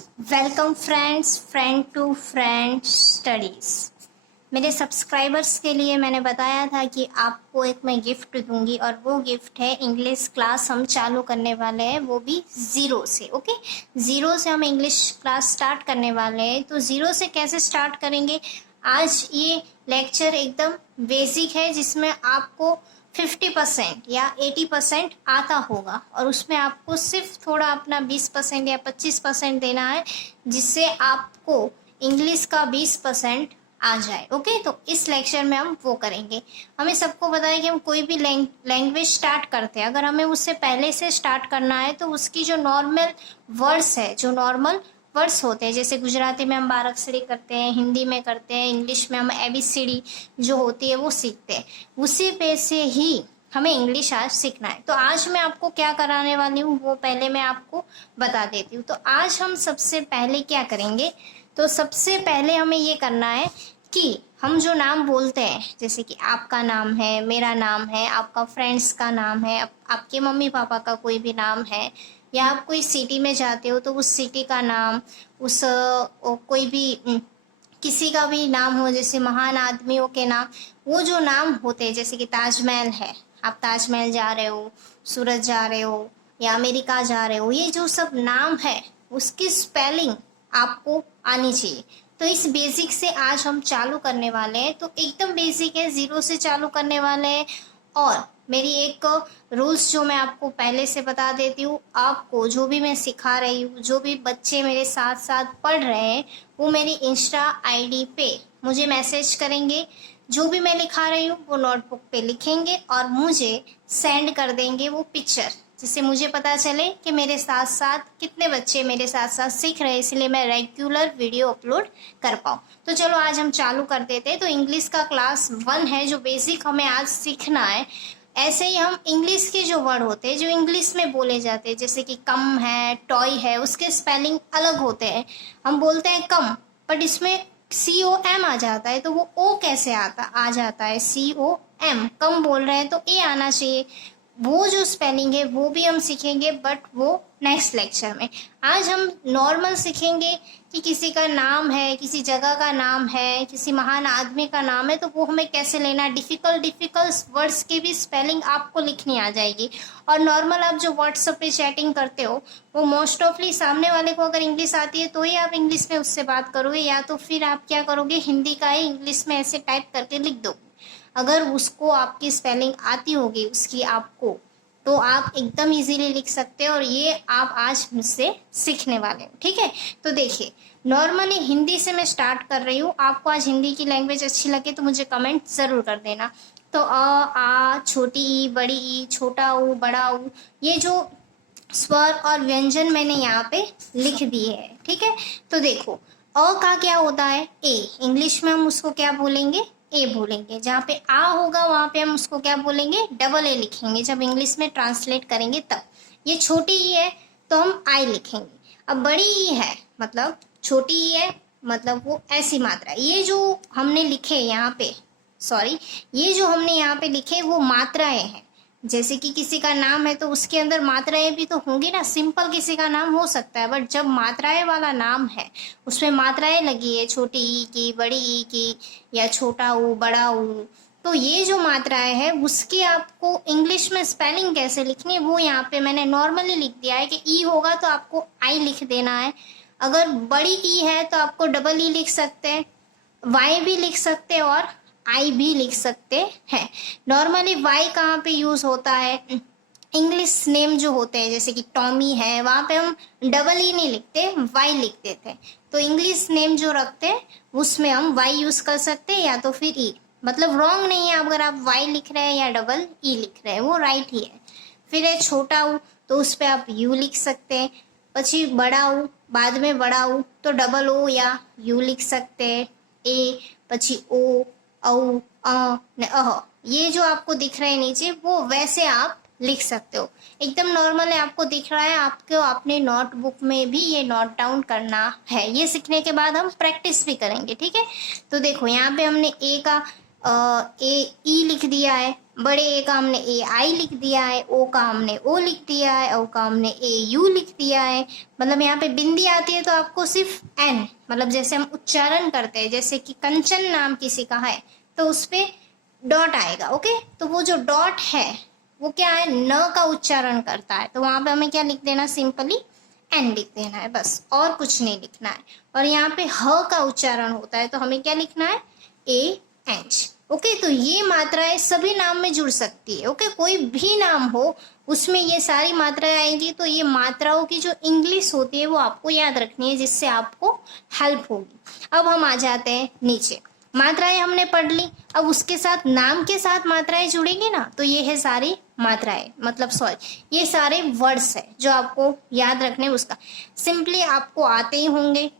Welcome friends, friend to friend studies. मेरे subscribers के लिए मैंने बताया था कि आपको एक मैं गिफ्ट दूंगी और वो गिफ्ट है इंग्लिश क्लास हम चालू करने वाले हैं, वो भी ज़ीरो से। ओके, ज़ीरो से हम इंग्लिश क्लास स्टार्ट करने वाले हैं। तो ज़ीरो से कैसे स्टार्ट करेंगे? आज ये लेक्चर एकदम बेसिक है जिसमें आपको 50% या 80% आता होगा और उसमें आपको सिर्फ थोड़ा अपना 20% या 25% देना है, जिससे आपको इंग्लिश का 20% आ जाए। ओके, तो इस लेक्चर में हम वो करेंगे। हमें सबको पता है कि हम कोई भी लैंग्वेज स्टार्ट करते हैं, अगर हमें उससे पहले से स्टार्ट करना है तो उसकी जो नॉर्मल वर्ड्स है, जो नॉर्मल वर्ड्स होते हैं, जैसे गुजराती में हम बाराक्षरी करते हैं, हिंदी में करते हैं, इंग्लिश में हम ABCD जो होती है वो सीखते हैं, उसी पे से ही हमें इंग्लिश आज सीखना है। तो आज मैं आपको क्या कराने वाली हूँ वो पहले मैं आपको बता देती हूँ। तो आज हम सबसे पहले क्या करेंगे, तो सबसे पहले हमें ये करना है कि हम जो नाम बोलते हैं, जैसे कि आपका नाम है, मेरा नाम है, आपका फ्रेंड्स का नाम है, आपके मम्मी पापा का कोई भी नाम है, या आप कोई सिटी में जाते हो तो उस सिटी का नाम, उस कोई भी किसी का भी नाम हो, जैसे महान आदमियों के नाम, वो जो नाम होते हैं, जैसे कि ताजमहल है, आप ताजमहल जा रहे हो, सूरत जा रहे हो या अमेरिका जा रहे हो, ये जो सब नाम है उसकी स्पेलिंग आपको आनी चाहिए। तो इस बेसिक से आज हम चालू करने वाले हैं। तो एकदम बेसिक है, ज़ीरो से चालू करने वाले हैं। और मेरी एक रूल्स जो मैं आपको पहले से बता देती हूँ, आपको जो भी मैं सिखा रही हूँ, जो भी बच्चे मेरे साथ साथ पढ़ रहे हैं, वो मेरी इंस्टा आईडी पे मुझे मैसेज करेंगे। जो भी मैं लिखा रही हूँ वो नोटबुक पे लिखेंगे और मुझे सेंड कर देंगे वो पिक्चर, जिससे मुझे पता चले कि मेरे साथ साथ कितने बच्चे मेरे साथ साथ सीख रहे हैं, इसलिए मैं रेगुलर वीडियो अपलोड कर पाऊँ। तो चलो आज हम चालू कर देते हैं। तो इंग्लिश का क्लास 1 है, जो बेसिक हमें आज सीखना है। ऐसे ही हम इंग्लिश के जो वर्ड होते हैं, जो इंग्लिश में बोले जाते हैं, जैसे कि कम है, टॉय है, उसके स्पेलिंग अलग होते हैं। हम बोलते हैं कम, बट इसमें COM आ जाता है, तो वो ओ कैसे आ जाता है? COM, कम बोल रहे हैं तो ए आना चाहिए। वो जो स्पेलिंग है वो भी हम सीखेंगे, बट वो नेक्स्ट लेक्चर में। आज हम नॉर्मल सीखेंगे कि किसी का नाम है, किसी जगह का नाम है, किसी महान आदमी का नाम है, तो वो हमें कैसे लेना। डिफ़िकल्ट वर्ड्स की भी स्पेलिंग आपको लिखनी आ जाएगी। और नॉर्मल आप जो व्हाट्सएप पे चैटिंग करते हो, वो मोस्ट ऑफली सामने वाले को अगर इंग्लिश आती है तो ही आप इंग्लिश में उससे बात करोगे, या तो फिर आप क्या करोगे, हिंदी का ही इंग्लिश में ऐसे टाइप करके लिख दो। अगर उसको आपकी स्पेलिंग आती होगी उसकी आपको, तो आप एकदम इजीली लिख सकते हो। और ये आप आज मुझसे सीखने वाले हो, ठीक है। तो देखिए, नॉर्मली हिंदी से मैं स्टार्ट कर रही हूँ। आपको आज हिंदी की लैंग्वेज अच्छी लगे तो मुझे कमेंट ज़रूर कर देना। तो आ, छोटी ई, बड़ी ई, छोटा ऊ, बड़ा ऊ, ये जो स्वर और व्यंजन मैंने यहाँ पे लिख दिए हैं, ठीक है। तो देखो, अ का क्या होता है? ए। इंग्लिश में हम उसको क्या बोलेंगे? ए बोलेंगे। जहाँ पे आ होगा वहाँ पे हम उसको क्या बोलेंगे? डबल ए लिखेंगे, जब इंग्लिश में ट्रांसलेट करेंगे तब। ये छोटी ई है तो हम आई लिखेंगे। अब बड़ी ई है, मतलब छोटी ई है, मतलब वो ऐसी मात्रा। ये जो हमने लिखे यहाँ पे, सॉरी, ये जो हमने यहाँ पे लिखे वो मात्राएं हैं। जैसे कि किसी का नाम है तो उसके अंदर मात्राएं भी तो होंगी ना। सिंपल किसी का नाम हो सकता है, बट जब मात्राएं वाला नाम है उसमें मात्राएं लगी है, छोटी ई की, बड़ी ई की, या छोटा ऊ, बड़ा ऊ, तो ये जो मात्राएं है उसकी आपको इंग्लिश में स्पेलिंग कैसे लिखनी है वो यहाँ पे मैंने नॉर्मली लिख दिया है कि ई होगा तो आपको आई लिख देना है। अगर बड़ी ई है तो आपको डबल ई लिख सकते हैं, वाई भी लिख सकते हैं और आई भी लिख सकते हैं। नॉर्मली वाई कहाँ पे यूज़ होता है? इंग्लिश नेम जो होते हैं, जैसे कि टॉमी है, वहाँ पे हम डबल ई नहीं लिखते, वाई लिख देते हैं। तो इंग्लिश नेम जो रखते हैं उसमें हम वाई यूज़ कर सकते हैं या तो फिर ई। मतलब रॉन्ग नहीं है अगर आप वाई लिख रहे हैं या डबल ई लिख रहे हैं, वो राइट ही है। फिर है छोटा ऊ, तो उस पर आप यू लिख सकते हैं। પછી बड़ा ऊ, बाद में बड़ा ऊ, तो डबल ओ या यू लिख सकते हैं। ए, પછી ओ, औ, ने अह, ये जो आपको दिख रहे हैं नीचे वो वैसे आप लिख सकते हो। एकदम नॉर्मल है, आपको दिख रहा है, आपको अपने नोटबुक में भी ये नोट डाउन करना है। ये सीखने के बाद हम प्रैक्टिस भी करेंगे, ठीक है। तो देखो यहाँ पे हमने ए का ए ई लिख दिया है, बड़े ए का हमने ए आई लिख दिया है, ओ का हमने ओ लिख दिया है, ओ का हमने ए यू लिख दिया है। मतलब यहाँ पे बिंदी आती है तो आपको सिर्फ एन, मतलब जैसे हम उच्चारण करते हैं, जैसे कि कंचन नाम किसी का है तो उस पर डॉट आएगा। ओके, तो वो जो डॉट है वो क्या है, न का उच्चारण करता है, तो वहाँ पे हमें क्या लिख देना, सिंपली एन लिख देना है बस, और कुछ नहीं लिखना है। और यहाँ पे ह का उच्चारण होता है तो हमें क्या लिखना है, ए एच। ओके, तो ये मात्राएं सभी नाम में जुड़ सकती है। ओके, कोई भी नाम हो उसमें ये सारी मात्राएं आएंगी, तो ये मात्राओं की जो इंग्लिश होती है वो आपको याद रखनी है, जिससे आपको हेल्प होगी। अब हम आ जाते हैं नीचे, मात्राएं हमने पढ़ ली, अब उसके साथ नाम के साथ मात्राएं जुड़ेंगी ना, तो ये है सारी मात्राएं, मतलब सॉरी ये सारे वर्ड्स है जो आपको याद रखने, उसका सिंपली आपको आते ही होंगे।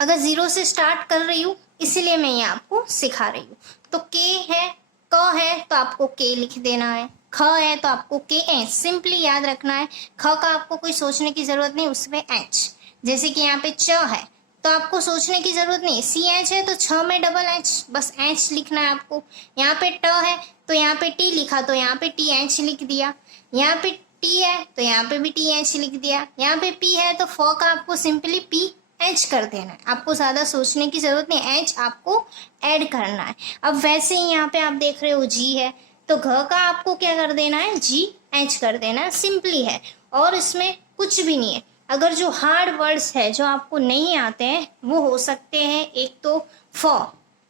अगर जीरो से स्टार्ट कर रही हूँ इसलिए मैं ये आपको सिखा रही हूँ। तो के है, क है तो आपको के लिख देना है, ख है तो आपको के एच सिंपली याद रखना है। ख का आपको कोई सोचने की जरूरत नहीं, उसमें एच। जैसे कि यहाँ पे च है तो आपको सोचने की जरूरत नहीं, सी एच है तो छ में डबल एच, बस एच लिखना है आपको। यहाँ पे ट है तो यहाँ पे टी लिखा तो यहाँ पे टी एच लिख दिया। यहाँ पे टी है तो यहाँ पे भी टी एच लिख दिया। यहाँ पे पी है तो फ का आपको सिंपली पी एच कर देना है, आपको ज़्यादा सोचने की ज़रूरत नहीं, एच आपको ऐड करना है। अब वैसे ही यहाँ पे आप देख रहे हो जी है तो घ का आपको क्या कर देना है, जी एच कर देना है, सिंपली है और इसमें कुछ भी नहीं है। अगर जो हार्ड वर्ड्स है जो आपको नहीं आते हैं वो हो सकते हैं, एक तो फ,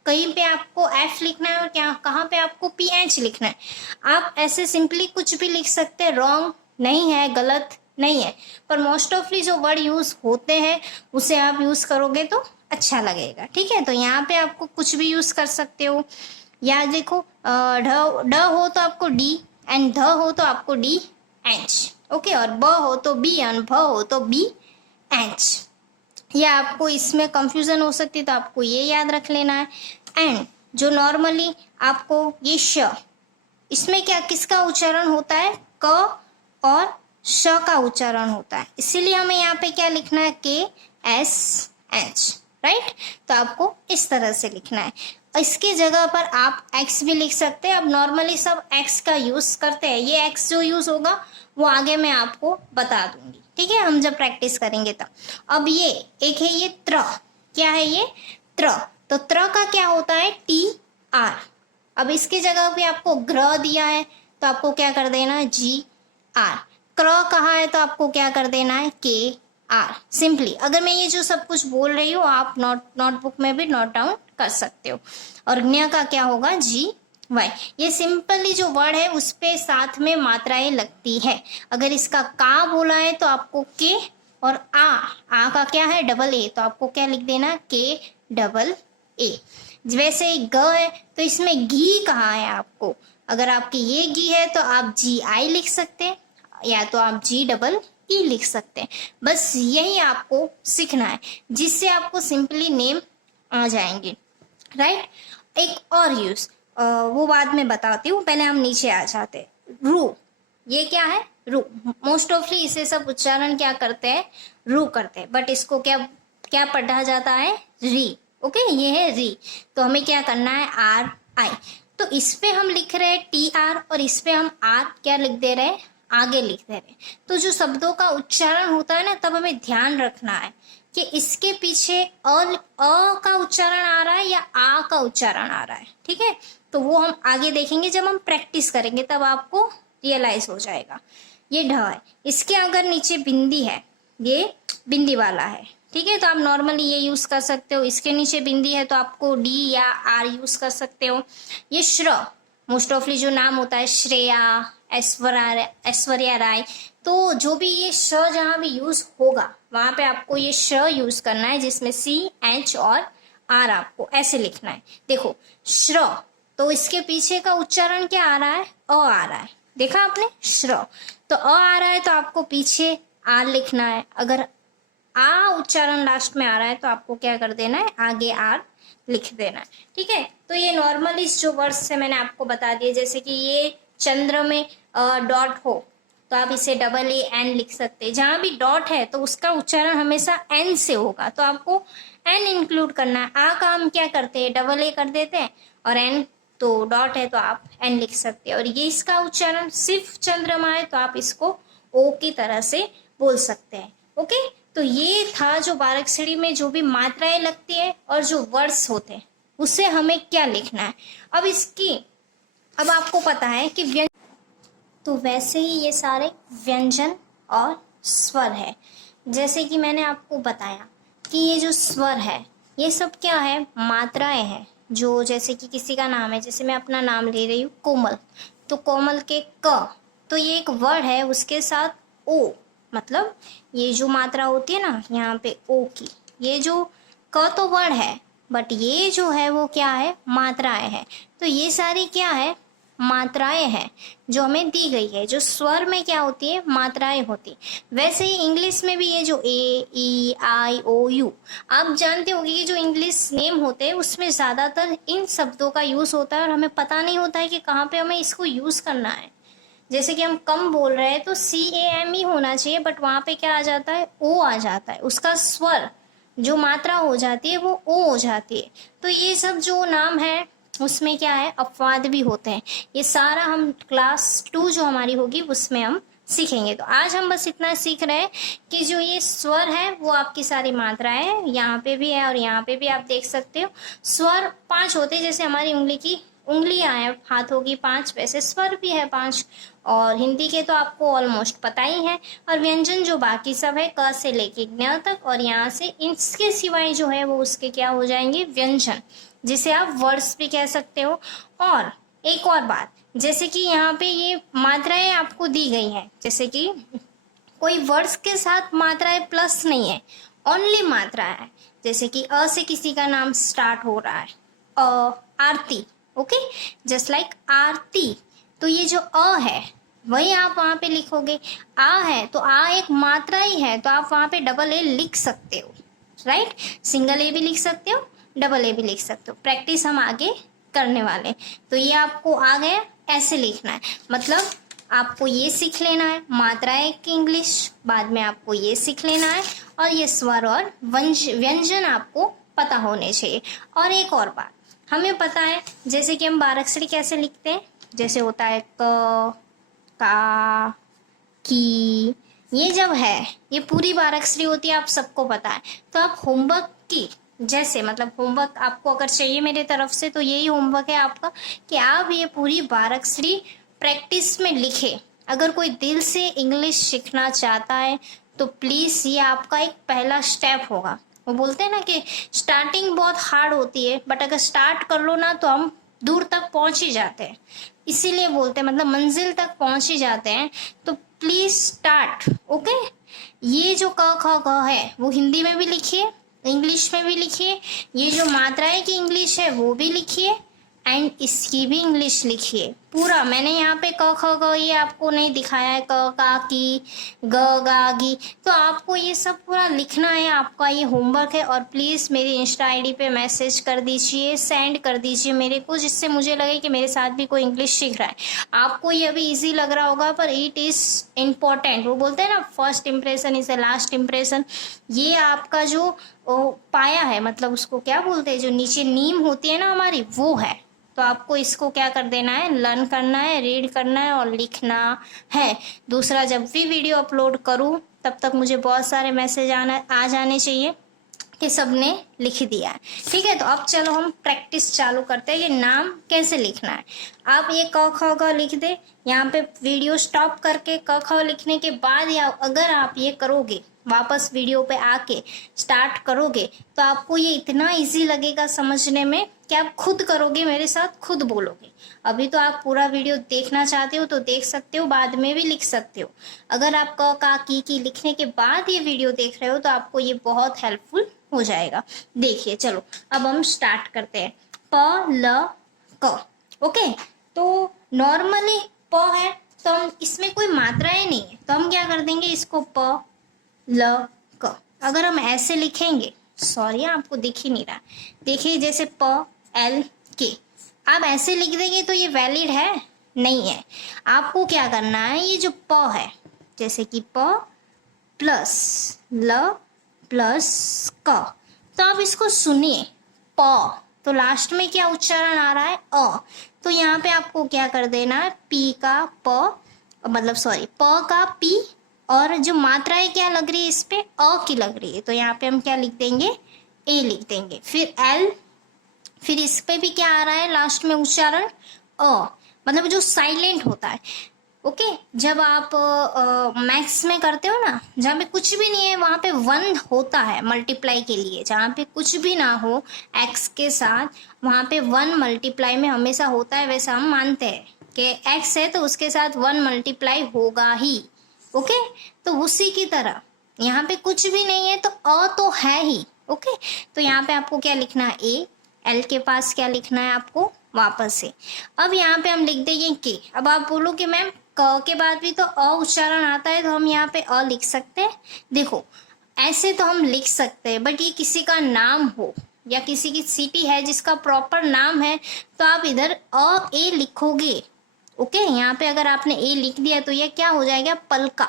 कहीं पे आपको एफ लिखना है और क्या कहाँ पे आपको पी एच लिखना है। आप ऐसे सिंपली कुछ भी लिख सकते हैं, रॉन्ग नहीं है, गलत नहीं है, पर मोस्ट ऑफली जो वर्ड यूज होते हैं उसे आप यूज करोगे तो अच्छा लगेगा। ठीक है, तो यहाँ पे आपको कुछ भी यूज कर सकते हो। या देखो ढ हो तो आपको डी, एंड ध हो तो आपको डी एच। ओके, और ब हो तो बी, एंड भ हो तो बी एच। या आपको इसमें कंफ्यूजन हो सकती है तो आपको ये याद रख लेना है। एंड जो नॉर्मली आपको ये श, इसमें क्या किसका उच्चारण होता है, क और श का उच्चारण होता है, इसीलिए हमें यहाँ पे क्या लिखना है, के एस एच, राइट। तो आपको इस तरह से लिखना है। इसकी जगह पर आप एक्स भी लिख सकते हैं। अब नॉर्मली सब एक्स का यूज करते हैं, ये एक्स जो यूज होगा वो आगे मैं आपको बता दूंगी, ठीक है, हम जब प्रैक्टिस करेंगे तब। अब ये एक है ये त्र, क्या है ये त्र, तो त्र का क्या होता है, टी आर। अब इसकी जगह पे आपको ग्र दिया है तो आपको क्या कर देना है, जी आर। क्र कहा है तो आपको क्या कर देना है, के आर। सिंपली अगर मैं ये जो सब कुछ बोल रही हूँ आप नोटबुक में भी नोट डाउन कर सकते हो। और ज्ञ का क्या होगा, जी वाई। ये सिंपली जो वर्ड है उस पे साथ में मात्राएं लगती है। अगर इसका का बोला है तो आपको के, और आ का क्या है, डबल ए, तो आपको क्या लिख देना, के डबल ए। वैसे ग है तो इसमें घी कहाँ है आपको, अगर आपकी ये घी है तो आप जी आई लिख सकते हैं, या तो आप जी डबल ई लिख सकते हैं। बस यही आपको सीखना है, जिससे आपको सिंपली नेम आ जाएंगे, राइट। एक और यूज वो बाद में बताती हूँ, पहले हम नीचे आ जाते हैं। रू, ये क्या है, रू। मोस्ट ऑफली इसे सब उच्चारण क्या करते हैं, रू करते हैं, बट इसको क्या क्या पढ़ा जाता है, री। ओके, ये है री, तो हमें क्या करना है, आर आई। तो इस पे हम लिख रहे हैं टी आर, और इस पे हम आर क्या लिख दे रहे हैं, आगे लिख दे रहे हैं। तो जो शब्दों का उच्चारण होता है ना, तब हमें ध्यान रखना है कि इसके पीछे अ का उच्चारण आ रहा है या आ का उच्चारण आ रहा है, ठीक है। तो वो हम आगे देखेंगे, जब हम प्रैक्टिस करेंगे तब आपको रियलाइज हो जाएगा। ये ढ है, इसके अगर नीचे बिंदी है, ये बिंदी वाला है, ठीक है, तो आप नॉर्मली ये यूज कर सकते हो। इसके नीचे बिंदी है तो आपको डी या आर यूज कर सकते हो। ये श्र, मोस्ट ऑफली जो नाम होता है, श्रेया, ऐश्वर्या राय, तो जो भी ये श जहाँ भी यूज होगा वहां पे आपको ये श यूज करना है, जिसमें सी एच और आर आपको ऐसे लिखना है। देखो श्र, तो इसके पीछे का उच्चारण क्या आ रहा है, अ आ रहा है, देखा आपने, श्र, तो अ आ रहा है तो आपको पीछे आर लिखना है। अगर आ उच्चारण लास्ट में आ रहा है तो आपको क्या कर देना है, आगे आर लिख देना है, ठीक है। तो ये नॉर्मली जो वर्ड्स है मैंने आपको बता दिए, जैसे कि ये चंद्र में डॉट हो तो आप इसे डबल ए एन लिख सकते हैं। जहाँ भी डॉट है तो उसका उच्चारण हमेशा एन से होगा, तो आपको एन इंक्लूड करना है। आ का हम क्या करते हैं, डबल ए कर देते हैं, और एन तो डॉट है तो आप एन लिख सकते हैं। और ये इसका उच्चारण सिर्फ चंद्रमा है तो आप इसको ओ की तरह से बोल सकते हैं। ओके, तो ये था जो बाराक्षरी में जो भी मात्राएं लगती है और जो वर्ड्स होते हैं उससे हमें क्या लिखना है। अब आपको पता है कि तो वैसे ही ये सारे व्यंजन और स्वर है। जैसे कि मैंने आपको बताया कि ये जो स्वर है ये सब क्या है, मात्राएं हैं। जो जैसे कि किसी का नाम है, जैसे मैं अपना नाम ले रही हूँ कोमल, तो कोमल के क, तो ये एक वर्ड है, उसके साथ ओ, मतलब ये जो मात्रा होती है ना यहाँ पे ओ की, ये जो क तो वर्ड है बट ये जो है वो क्या है, मात्राएं हैं। तो ये सारी क्या है, मात्राएं हैं जो हमें दी गई है। जो स्वर में क्या होती है, मात्राएं होती। वैसे ही इंग्लिश में भी ये जो ए, ई, आई, ओ, यू, आप जानते होंगे कि जो इंग्लिश नेम होते हैं उसमें ज़्यादातर इन शब्दों का यूज़ होता है और हमें पता नहीं होता है कि कहाँ पे हमें इसको यूज़ करना है। जैसे कि हम कम बोल रहे हैं तो CAM ही होना चाहिए, बट वहाँ पे क्या आ जाता है, ओ आ जाता है, उसका स्वर जो मात्रा हो जाती है वो ओ हो जाती है। तो ये सब जो नाम है उसमें क्या है, अपवाद भी होते हैं। ये सारा हम क्लास 2 जो हमारी होगी उसमें हम सीखेंगे। तो आज हम बस इतना सीख रहे हैं कि जो ये स्वर है वो आपकी सारी मात्राएं हैं, यहाँ पे भी है और यहाँ पे भी आप देख सकते हो। स्वर 5 होते हैं, जैसे हमारी उंगली की उंगलियां हैं हाथों की 5, वैसे स्वर भी है 5। और हिंदी के तो आपको ऑलमोस्ट पता ही है। और व्यंजन जो बाकी सब है क से लेके ज्ञ तक, और यहाँ से इसके सिवाय जो है वो उसके क्या हो जाएंगे, व्यंजन, जिसे आप वर्ड्स भी कह सकते हो। और एक और बात, जैसे कि यहाँ पे ये मात्राएं आपको दी गई हैं, जैसे कि कोई वर्ड्स के साथ मात्राएं प्लस नहीं है, ओनली मात्रा है। जैसे कि अ से किसी का नाम स्टार्ट हो रहा है, आरती, ओके, जस्ट लाइक आरती, तो ये जो अ है वही आप वहाँ पे लिखोगे। आ है तो आ एक मात्रा ही है, तो आप वहाँ पे डबल ए लिख सकते हो, राइट। सिंगल ए भी लिख सकते हो, डबल ए भी लिख सकते हो। प्रैक्टिस हम आगे करने वाले। तो ये आपको आ गया, ऐसे लिखना है, मतलब आपको ये सीख लेना है मात्राएं की इंग्लिश, बाद में आपको ये सीख लेना है, और ये स्वर और व्यंजन आपको पता होने चाहिए। और एक और बात, हमें पता है जैसे कि हम बाराक्षरी कैसे लिखते हैं, जैसे होता है क, का, की, ये जब है ये पूरी बाराक्षरी होती है, आप सबको पता है। तो आप होमवर्क की जैसे, मतलब होमवर्क आपको अगर चाहिए मेरे तरफ से तो यही होमवर्क है आपका कि आप ये पूरी बाराक्षरी प्रैक्टिस में लिखें। अगर कोई दिल से इंग्लिश सीखना चाहता है तो प्लीज़ ये आपका एक पहला स्टेप होगा। वो बोलते हैं ना कि स्टार्टिंग बहुत हार्ड होती है, बट अगर स्टार्ट कर लो ना तो हम दूर तक पहुंच ही जाते हैं। इसीलिए बोलते हैं, मतलब मंजिल तक पहुंच ही जाते हैं। तो प्लीज स्टार्ट, ओके। ये जो क ख ग है वो हिंदी में भी लिखिए, इंग्लिश में भी लिखिए, ये जो मात्राएं की इंग्लिश है वो भी लिखिए, एंड इसकी भी इंग्लिश लिखिए पूरा। मैंने यहाँ पे क ख ग ये आपको नहीं दिखाया है, क, का, की, ग, गा, गी, तो आपको ये सब पूरा लिखना है, आपका ये होमवर्क है। और प्लीज़ मेरी इंस्टा आईडी पे मैसेज कर दीजिए, सेंड कर दीजिए मेरे को, जिससे मुझे लगे कि मेरे साथ भी कोई इंग्लिश सीख रहा है। आपको ये अभी ईजी लग रहा होगा पर इट इज़ इम्पॉर्टेंट। वो बोलते हैं ना, first impression is the last impression. ये आपका जो पाया है, मतलब उसको क्या बोलते हैं, जो नीचे नींव होती है ना हमारी, वो है। तो आपको इसको क्या कर देना है, लर्न करना है, रीड करना है और लिखना है। दूसरा, जब भी वीडियो अपलोड करूँ तब तक मुझे बहुत सारे मैसेज आ जाने चाहिए कि सबने लिख दिया है, ठीक है। तो अब चलो हम प्रैक्टिस चालू करते हैं। ये नाम कैसे लिखना है, आप ये क ख ग लिख दे, यहाँ पे वीडियो स्टॉप करके क ख लिखने के बाद, या अगर आप ये करोगे वापस वीडियो पे आके स्टार्ट करोगे तो आपको ये इतना इजी लगेगा समझने में कि आप खुद करोगे, मेरे साथ खुद बोलोगे। अभी तो आप पूरा वीडियो देखना चाहते हो तो देख सकते हो, बाद में भी लिख सकते हो। अगर आप क, का, की लिखने के बाद ये वीडियो देख रहे हो तो आपको ये बहुत हेल्पफुल हो जाएगा। देखिए, चलो अब हम स्टार्ट करते हैं। प, ल, क, ओके। तो नॉर्मली प है तो हम इसमें कोई मात्राएं नहीं है, तो हम क्या कर देंगे, इसको प, ल, क। अगर हम ऐसे लिखेंगे, सॉरी आपको दिख ही नहीं रहा, देखिए जैसे प, एल, के, आप ऐसे लिख देंगे तो ये वैलिड है नहीं है। आपको क्या करना है, ये जो प है, जैसे कि प प्लस ल प्लस क, तो आप इसको सुनिए, प, तो लास्ट में क्या उच्चारण आ रहा है, अ। तो यहाँ पे आपको क्या कर देना है, पी का प, मतलब सॉरी प का पी, और जो मात्राएं क्या लग रही है इस पे, अ की लग रही है, तो यहाँ पे हम क्या लिख देंगे, ए लिख देंगे। फिर एल, फिर इस पे भी क्या आ रहा है लास्ट में उच्चारण, अ, मतलब जो साइलेंट होता है। ओके जब आप मैथ्स में करते हो ना, जहाँ पे कुछ भी नहीं है वहां पे वन होता है मल्टीप्लाई के लिए, जहाँ पे कुछ भी ना हो एक्स के साथ, वहां पे वन मल्टीप्लाई में हमेशा होता है। वैसा हम मानते हैं कि एक्स है तो उसके साथ वन मल्टीप्लाई होगा ही। ओके तो उसी की तरह यहाँ पे कुछ भी नहीं है तो अ तो है ही। ओके तो यहाँ पे आपको क्या लिखना है, ए, एल के पास क्या लिखना है आपको वापस से। अब यहाँ पे हम लिख देंगे के। अब आप बोलो कि मैम क के बाद भी तो अ उच्चारण आता है, तो हम यहाँ पे अ लिख सकते हैं। देखो ऐसे तो हम लिख सकते हैं, बट ये किसी का नाम हो या किसी की सिटी है जिसका प्रॉपर नाम है, तो आप इधर अ ए लिखोगे। ओके यहाँ पे अगर आपने ए लिख दिया तो यह क्या हो जाएगा, पलका,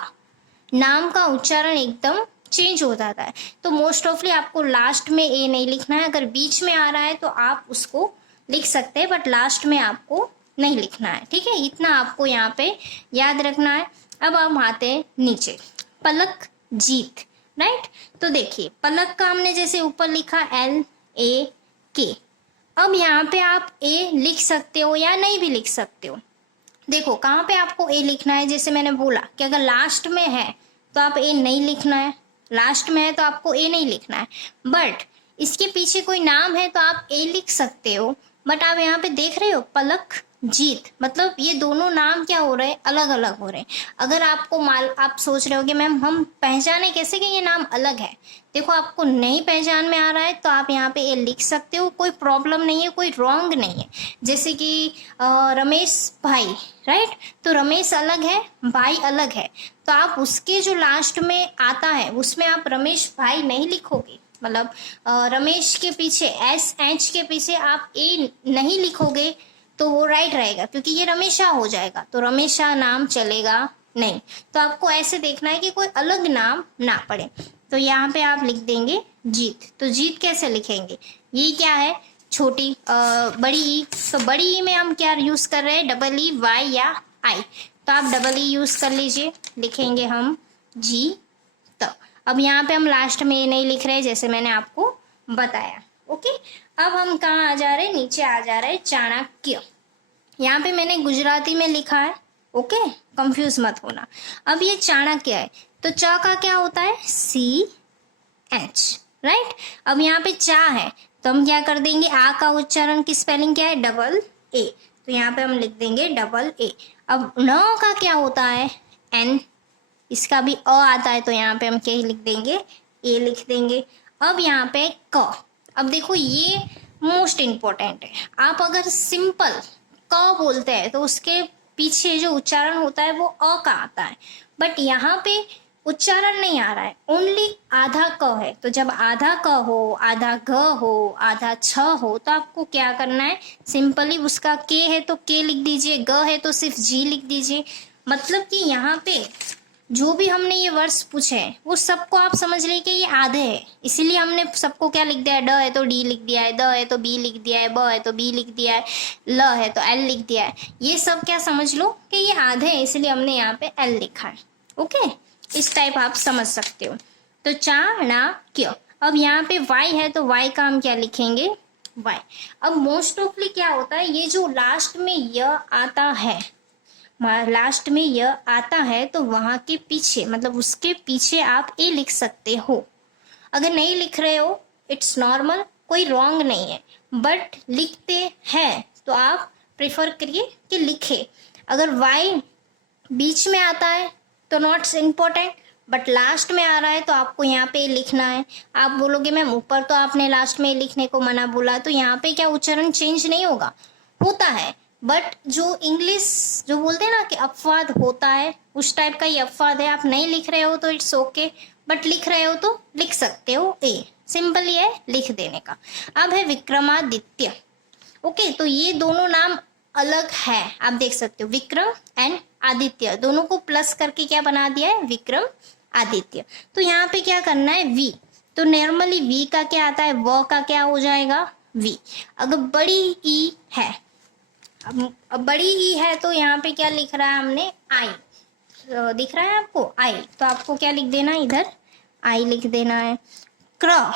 नाम का उच्चारण एकदम चेंज हो जाता है। तो मोस्ट ऑफली आपको लास्ट में ए नहीं लिखना है, अगर बीच में आ रहा है तो आप उसको लिख सकते हैं, बट लास्ट में आपको नहीं लिखना है। ठीक है, इतना आपको यहाँ पे याद रखना है। अब हम आते हैं नीचे, पलक जीत, राइट। तो देखिए पलक का हमने जैसे ऊपर लिखा एल ए के, अब यहाँ पे आप ए लिख सकते हो या नहीं भी लिख सकते हो। देखो कहाँ पे आपको ए लिखना है, जैसे मैंने बोला कि अगर लास्ट में है तो आप ए नहीं लिखना है, लास्ट में है तो आपको ए नहीं लिखना है। बट इसके पीछे कोई नाम है तो आप ए लिख सकते हो। बट आप यहाँ पे देख रहे हो पलक जीत, मतलब ये दोनों नाम क्या हो रहे हैं, अलग अलग हो रहे हैं। अगर आपको आप सोच रहे हो कि मैम हम पहचाने कैसे कि ये नाम अलग है, देखो आपको नहीं पहचान में आ रहा है तो आप यहाँ पे ए लिख सकते हो, कोई प्रॉब्लम नहीं है, कोई रॉन्ग नहीं है। जैसे कि रमेश भाई, राइट, तो रमेश अलग है, भाई अलग है, तो आप उसके जो लास्ट में आता है उसमें आप रमेश भाई नहीं लिखोगे। मतलब रमेश के पीछे एस एच के पीछे आप ए नहीं लिखोगे तो वो राइट रहेगा, क्योंकि ये रमेशा हो जाएगा, तो रमेशा नाम चलेगा नहीं। तो आपको ऐसे देखना है कि कोई अलग नाम ना पड़े। तो यहाँ पे आप लिख देंगे जीत। तो जीत कैसे लिखेंगे, ये क्या है, छोटी बड़ी ई, तो बड़ी ई में हम क्या यूज कर रहे हैं, डबल ई वाई या आई, तो आप डबल ई यूज कर लीजिए, लिखेंगे हम जी त। अब यहाँ पे हम लास्ट में नहीं लिख रहे जैसे मैंने आपको बताया। ओके अब हम कहाँ आ जा रहे हैं, नीचे आ जा रहे हैं चाणक्य। यहाँ पे मैंने गुजराती में लिखा है, ओके कंफ्यूज मत होना। अब ये चाणक्य है तो च का क्या होता है, सी एच, राइट। अब यहाँ पे चा है तो हम क्या कर देंगे, आ का उच्चारण की स्पेलिंग क्या है, डबल ए, तो यहाँ पे हम लिख देंगे डबल ए। अब न का क्या होता है, एन, इसका भी अ आता है तो यहाँ पे हम क्या ही लिख देंगे, ए लिख देंगे। अब यहाँ पे क, अब देखो ये मोस्ट इम्पोर्टेंट है। आप अगर सिंपल क बोलते हैं तो उसके पीछे जो उच्चारण होता है वो अ का आता है, बट यहाँ पे उच्चारण नहीं आ रहा है, ओनली आधा क है। तो जब आधा क हो, आधा घ हो, आधा छ हो, तो आपको क्या करना है, सिंपली उसका के है तो के लिख दीजिए, ग है तो सिर्फ जी लिख दीजिए। मतलब कि यहाँ पे जो भी हमने ये वर्ड्स पूछे हैं वो सबको आप समझ लीजिए कि ये आधे हैं, इसीलिए हमने सबको क्या लिख दिया है, ड है तो डी लिख दिया है, द है तो बी लिख दिया है, ब है तो बी लिख दिया है, ल है तो एल लिख दिया है। ये सब क्या समझ लो कि ये आधे हैं, इसलिए हमने यहाँ पे एल लिखा है। ओके इस टाइप आप समझ सकते हो। तो चाणक्य। अब यहाँ पे वाई है तो वाई का हम क्या लिखेंगे, वाई। अब मोस्ट ऑफली क्या होता है, ये जो लास्ट में य आता है, लास्ट में यह आता है तो वहां के पीछे, मतलब उसके पीछे आप ए लिख सकते हो। अगर नहीं लिख रहे हो इट्स नॉर्मल, कोई रॉन्ग नहीं है, बट लिखते हैं तो आप प्रेफर करिए कि लिखे। अगर वाई बीच में आता है तो नॉट इम्पोर्टेंट, बट लास्ट में आ रहा है तो आपको यहाँ पे लिखना है। आप बोलोगे मैम ऊपर तो आपने लास्ट में लिखने को मना बोला, तो यहाँ पे क्या उच्चारण चेंज नहीं होगा, होता है, बट जो इंग्लिश जो बोलते हैं ना कि अपवाद होता है, उस टाइप का ये अपवाद है। आप नहीं लिख रहे हो तो इट्स ओके, बट लिख रहे हो तो लिख सकते हो ए, सिंपल ही है लिख देने का। अब है विक्रमादित्य। ओके तो ये दोनों नाम अलग है, आप देख सकते हो, विक्रम एंड आदित्य दोनों को प्लस करके क्या बना दिया है, विक्रम आदित्य। तो यहाँ पे क्या करना है, वी, तो नॉर्मली वी का क्या आता है, व का क्या हो जाएगा, वी। अगर बड़ी ई है, अब बड़ी ई है तो यहाँ पे क्या लिख रहा है हमने, आई। तो दिख रहा है आपको आई, तो आपको क्या लिख देना है इधर, आई लिख देना है। क्र,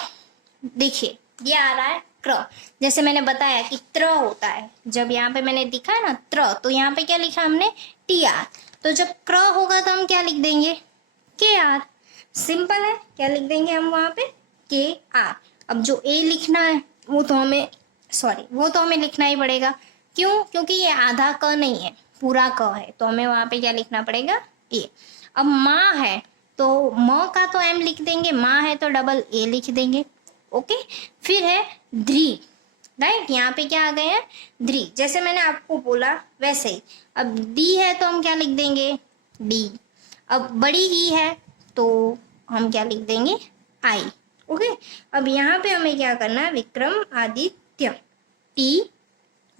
देखिए ये आ रहा है क्र। जैसे मैंने बताया कि त्र होता है, जब यहाँ पे मैंने दिखा है ना त्र, तो यहाँ पे क्या लिखा हमने, टी आर। तो जब क्र होगा तो हम क्या लिख देंगे, के आर। सिंपल है, क्या लिख देंगे हम वहां पे, के आर। अब जो ए लिखना है वो तो हमें लिखना ही पड़ेगा। क्यों, क्योंकि ये आधा क नहीं है, पूरा क है, तो हमें वहां पे क्या लिखना पड़ेगा, ए। अब माँ है तो म का तो एम लिख देंगे, माँ है तो डबल ए लिख देंगे। ओके, फिर है ध्री, राइट, यहाँ पे क्या आ गए हैं, ध्री। जैसे मैंने आपको बोला वैसे ही। अब डी है तो हम क्या लिख देंगे, डी। अब बड़ी ई है तो हम क्या लिख देंगे, आई। ओके, अब यहाँ पे हमें क्या करना है, विक्रम आदित्य, टी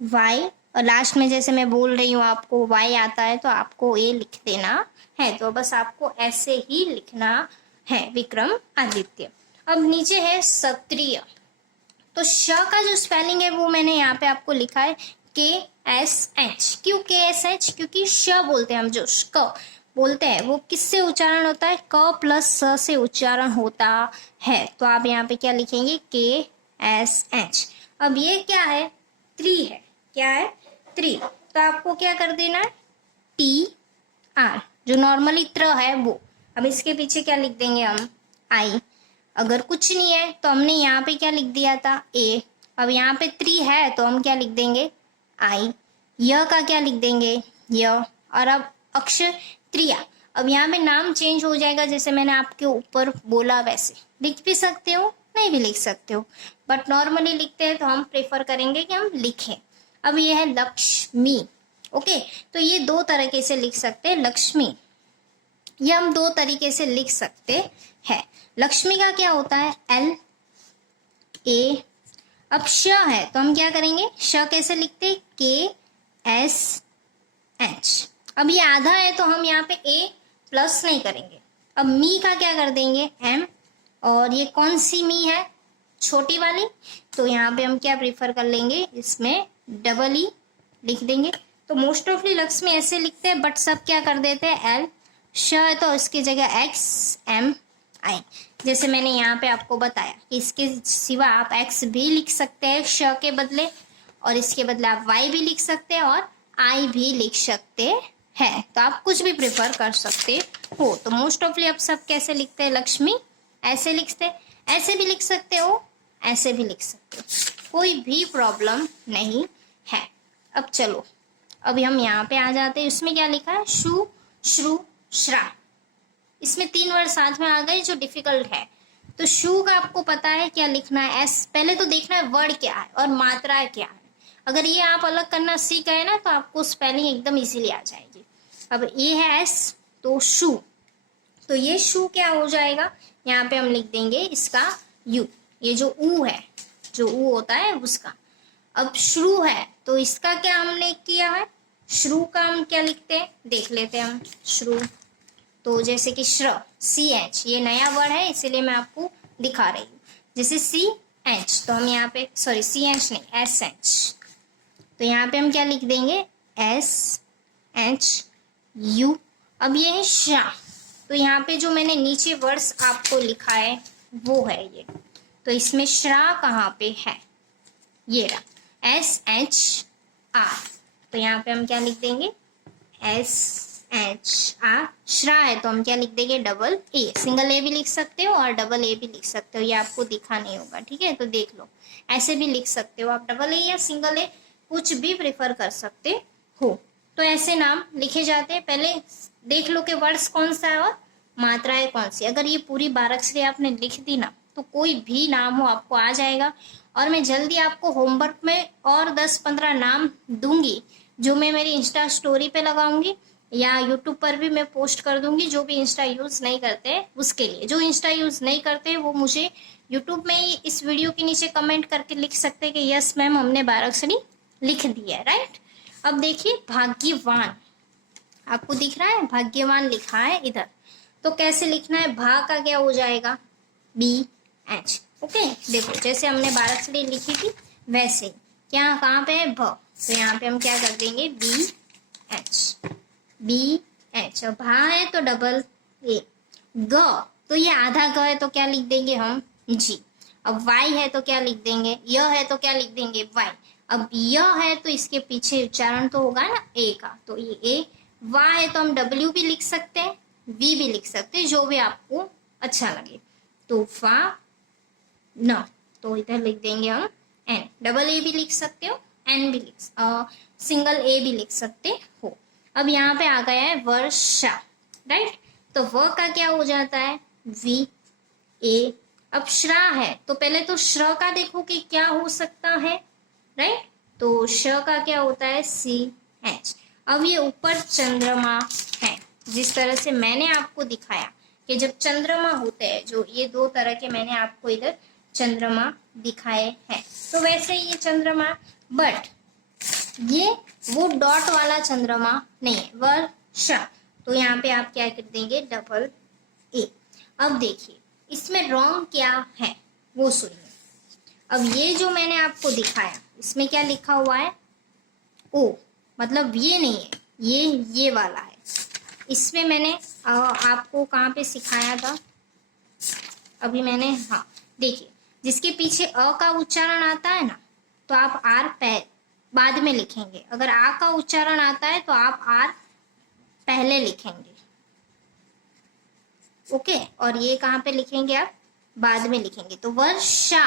वाई, और लास्ट में जैसे मैं बोल रही हूँ आपको वाई आता है तो आपको ए लिख देना है। तो बस आपको ऐसे ही लिखना है, विक्रम आदित्य। अब नीचे है क्षत्रिय, तो श का जो स्पेलिंग है वो मैंने यहाँ पे आपको लिखा है KSH। क्यों KSH, क्योंकि श बोलते हैं हम, जो क बोलते हैं वो किससे उच्चारण होता है, क प्लस स से उच्चारण होता है। तो आप यहाँ पे क्या लिखेंगे, KSH। अब ये क्या है, त्री है, क्या है, त्री। तो आपको क्या कर देना है, TR, जो नॉर्मली त्र है वो। अब इसके पीछे क्या लिख देंगे हम, आई। अगर कुछ नहीं है तो हमने यहाँ पे क्या लिख दिया था, ए। अब यहाँ पे त्री है तो हम क्या लिख देंगे, आई। य का क्या लिख देंगे, य। और अब अक्षत्रिया। अब यहाँ पे नाम चेंज हो जाएगा, जैसे मैंने आपके ऊपर बोला वैसे लिख भी सकते हो, नहीं भी लिख सकते हो, बट नॉर्मली लिखते हैं तो हम प्रेफर करेंगे कि हम लिखें। अब ये है लक्ष्मी। ओके, तो ये दो तरीके से लिख सकते हैं, लक्ष्मी, ये हम दो तरीके से लिख सकते हैं। लक्ष्मी का क्या होता है, LA। अब श है तो हम क्या करेंगे, श कैसे लिखते, KSH। अब ये आधा है तो हम यहाँ पे A प्लस नहीं करेंगे। अब मी का क्या कर देंगे, M। और ये कौन सी मी है, छोटी वाली, तो यहाँ पे हम क्या प्रीफर कर लेंगे, इसमें डबल ई लिख देंगे। तो मोस्ट ऑफली लक्ष्मी ऐसे लिखते हैं, बट सब क्या कर देते हैं, L। श है तो इसकी जगह XMI। जैसे मैंने यहाँ पे आपको बताया कि इसके सिवा आप X भी लिख सकते हैं श के बदले, और इसके बदले आप Y भी लिख सकते हैं और I भी लिख सकते हैं। तो आप कुछ भी प्रेफर कर सकते हो। तो मोस्ट ऑफली आप सब कैसे लिखते हैं, लक्ष्मी ऐसे लिखते हैं, ऐसे भी लिख सकते हो, ऐसे भी लिख सकते हो, कोई भी प्रॉब्लम नहीं है। अब चलो, अभी हम यहाँ पे आ जाते हैं। इसमें क्या लिखा है, शु श्रु श्रा। इसमें 3 वर्ड साथ में आ गए जो डिफिकल्ट है। तो शु का आपको पता है क्या लिखना है, एस। पहले तो देखना है वर्ड क्या है और मात्रा क्या है। अगर ये आप अलग करना सीख गए ना तो आपको स्पेलिंग एकदम इजीली आ जाएगी। अब ये है एस तो शु, तो ये शु क्या हो जाएगा, यहाँ पे हम लिख देंगे इसका यू। ये जो ऊ है, जो ऊ होता है उसका। अब श्रु है तो इसका क्या हमने किया है, श्रु का हम क्या लिखते हैं, देख लेते हैं हम। श्रु तो जैसे कि श्र, CH, ये नया वर्ड है इसीलिए मैं आपको दिखा रही हूँ। जैसे CH तो हम यहाँ पे, सॉरी CH नहीं, SH। तो यहाँ पे हम क्या लिख देंगे, SHU। अब ये है श्रा, तो यहाँ पे जो मैंने नीचे वर्ड्स आपको लिखा है वो है ये। तो इसमें श्रा कहाँ पे है, ये रहा, SHR। तो यहाँ पे हम क्या लिख देंगे, SHR। श्रा है तो हम क्या लिख देंगे, डबल ए। सिंगल ए भी लिख सकते हो और डबल ए भी लिख सकते हो, ये आपको दिखा नहीं होगा, ठीक है। तो देख लो, ऐसे भी लिख सकते हो आप, डबल ए या सिंगल ए कुछ भी प्रेफर कर सकते हो। तो ऐसे नाम लिखे जाते हैं। पहले देख लो कि वर्ड्स कौन सा है और मात्राएं कौन सी। अगर ये पूरी 12 अक्षरी आपने लिख दी ना तो कोई भी नाम हो आपको आ जाएगा। और मैं जल्दी आपको होमवर्क में और 10-15 नाम दूंगी जो मैं मेरी इंस्टा स्टोरी पे लगाऊंगी या यूट्यूब पर भी मैं पोस्ट कर दूंगी। जो भी इंस्टा यूज़ नहीं करते उसके लिए, जो इंस्टा यूज़ नहीं करते वो मुझे यूट्यूब में ही इस वीडियो के नीचे कमेंट करके लिख सकते हैं कि यस मैम हमने 12 अक्षरी लिख दी है, राइट। अब देखिए भाग्यवान, आपको दिख रहा है भाग्यवान लिखा है इधर। तो कैसे लिखना है, भा का क्या हो जाएगा, BH। ओके, देखो जैसे हमने 12 अक्षरी लिखी थी वैसे क्या कहाँ पे है भ, तो यहाँ पे हम क्या कर देंगे BH। और भा है तो डबल ए। ग तो ये आधा ग है तो क्या लिख देंगे हम G। अब Y है तो क्या लिख देंगे, य है तो क्या लिख देंगे Y। अब य है तो इसके पीछे उच्चारण तो होगा ना ए का, तो ये ए। वा है तो हम W भी लिख सकते हैं, V भी लिख सकते हैं, जो भी आपको अच्छा लगे। तो फा न, तो इधर लिख देंगे हम N। डबल ए भी लिख सकते हो, N भी सिंगल ए भी लिख सकते हो। अब यहाँ पे आ गया है वर्षा, राइट। तो व का क्या हो जाता है V A। अब श्रा है तो पहले तो श्र का देखो कि क्या हो सकता है, राइट। तो श का क्या होता है CH। अब ये ऊपर चंद्रमा है, जिस तरह से मैंने आपको दिखाया कि जब चंद्रमा होते हैं, जो ये दो तरह के मैंने आपको इधर चंद्रमा दिखाए हैं, तो वैसे ये चंद्रमा, बट ये वो डॉट वाला चंद्रमा नहीं है, वर्षा। तो यहाँ पे आप क्या कर देंगे डबल ए। अब देखिए इसमें रॉन्ग क्या है वो सुनिए। अब ये जो मैंने आपको दिखाया इसमें क्या लिखा हुआ है ओ, मतलब ये नहीं है, ये वाला है। इसमें मैंने आपको कहाँ पे सिखाया था अभी मैंने, हाँ देखिए, जिसके पीछे अ का उच्चारण आता है ना, तो आप आर बाद में लिखेंगे। अगर आ का उच्चारण आता है तो आप आर पहले लिखेंगे, ओके। और ये कहाँ पे लिखेंगे आप बाद में लिखेंगे। तो वर्षा,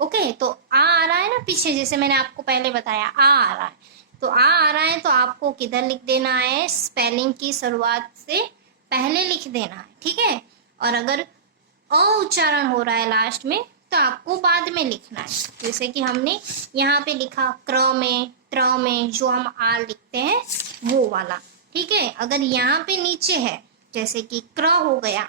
ओके। तो आ रहा है ना पीछे, जैसे मैंने आपको पहले बताया आ रहा है, तो आ रहा है तो आपको किधर लिख देना है, स्पेलिंग की शुरुआत से पहले लिख देना है, ठीक है। और अगर अ उच्चारण हो रहा है लास्ट में तो आपको बाद में लिखना है, जैसे कि हमने यहाँ पे लिखा क्र में, त्र में जो हम आर लिखते हैं वो वाला, ठीक है। अगर यहाँ पे नीचे है जैसे कि क्र हो गया,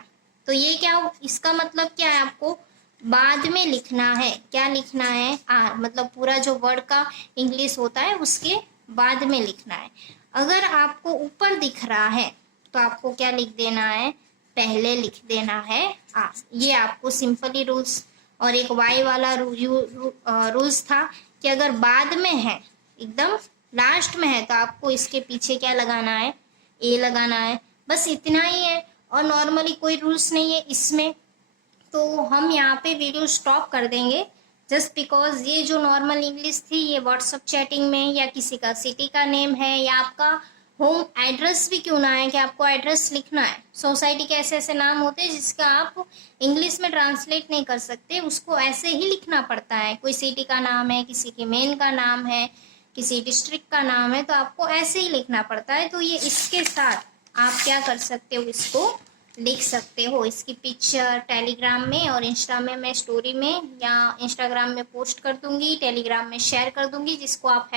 तो ये क्या, इसका मतलब क्या है, आपको बाद में लिखना है। क्या लिखना है आर, मतलब पूरा जो वर्ड का इंग्लिश होता है उसके बाद में लिखना है। अगर आपको ऊपर दिख रहा है तो आपको क्या लिख देना है, पहले लिख देना है आर। ये आपको सिंपली रूल्स। और एक वाई वाला रूल्स था कि अगर बाद में है, एकदम लास्ट में है, तो आपको इसके पीछे क्या लगाना है, ए लगाना है। बस इतना ही है, और नॉर्मली कोई रूल्स नहीं है इसमें। तो हम यहाँ पे वीडियो स्टॉप कर देंगे, जस्ट बिकॉज ये जो नॉर्मल इंग्लिश थी ये व्हाट्सअप चैटिंग में, या किसी का सिटी का नेम है, या आपका होम एड्रेस भी क्यों ना है कि आपको एड्रेस लिखना है। सोसाइटी के ऐसे ऐसे नाम होते हैं जिसका आप इंग्लिश में ट्रांसलेट नहीं कर सकते, उसको ऐसे ही लिखना पड़ता है। कोई सिटी का नाम है, किसी के मेन का नाम है, किसी डिस्ट्रिक्ट का नाम है, तो आपको ऐसे ही लिखना पड़ता है। तो ये इसके साथ आप क्या कर सकते हो, इसको लिख सकते हो। इसकी पिक्चर टेलीग्राम में और इंस्टा में मैं स्टोरी में या इंस्टाग्राम में पोस्ट कर दूंगी, टेलीग्राम में शेयर कर दूंगी, जिसको आप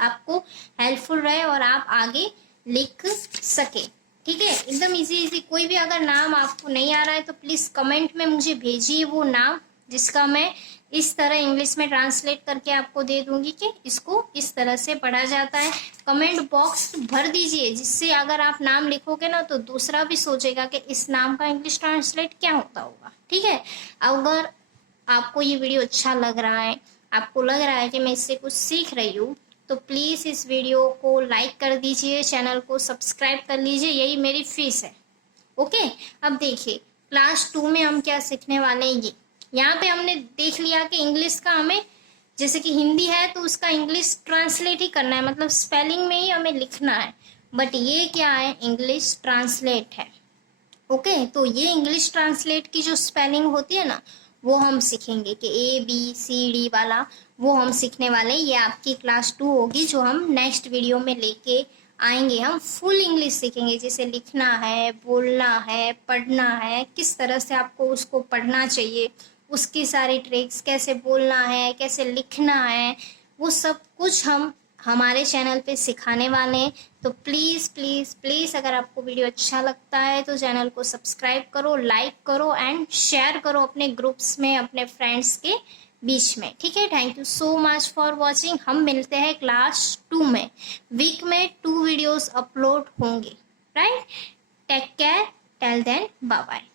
आपको हेल्पफुल रहे और आप आगे लिख सके, ठीक है। एकदम इजी। कोई भी अगर नाम आपको नहीं आ रहा है तो प्लीज़ कमेंट में मुझे भेजिए वो नाम, जिसका मैं इस तरह इंग्लिश में ट्रांसलेट करके आपको दे दूंगी कि इसको इस तरह से पढ़ा जाता है। कमेंट बॉक्स भर दीजिए, जिससे अगर आप नाम लिखोगे ना तो दूसरा भी सोचेगा कि इस नाम का इंग्लिश ट्रांसलेट क्या होता होगा, ठीक है। अगर आपको ये वीडियो अच्छा लग रहा है, आपको लग रहा है कि मैं इससे कुछ सीख रही हूँ, तो प्लीज़ इस वीडियो को लाइक कर दीजिए, चैनल को सब्सक्राइब कर लीजिए, यही मेरी फीस है, ओके। अब देखिए क्लास 2 में हम क्या सीखने वाले हैं। ये यहाँ पे हमने देख लिया कि इंग्लिश का हमें, जैसे कि हिंदी है तो उसका इंग्लिश ट्रांसलेट ही करना है, मतलब स्पेलिंग में ही हमें लिखना है। बट ये क्या है, इंग्लिश ट्रांसलेट है, ओके। तो ये इंग्लिश ट्रांसलेट की जो स्पेलिंग होती है ना, वो हम सीखेंगे कि ABCD वाला, वो हम सीखने वाले। ये आपकी क्लास 2 होगी, जो हम नेक्स्ट वीडियो में लेके आएंगे। हम फुल इंग्लिश सीखेंगे, जैसे लिखना है, बोलना है, पढ़ना है, किस तरह से आपको उसको पढ़ना चाहिए, उसकी सारी ट्रिक्स, कैसे बोलना है, कैसे लिखना है, वो सब कुछ हम हमारे चैनल पे सिखाने वाले हैं। तो प्लीज़ प्लीज़ प्लीज़ अगर आपको वीडियो अच्छा लगता है तो चैनल को सब्सक्राइब करो, लाइक करो एंड शेयर करो अपने ग्रुप्स में, अपने फ्रेंड्स के बीच में, ठीक है। Thank you so much for watching. हम मिलते हैं क्लास 2 में। वीक में 2 वीडियोस अपलोड होंगे, right. Take care, till then bye bye.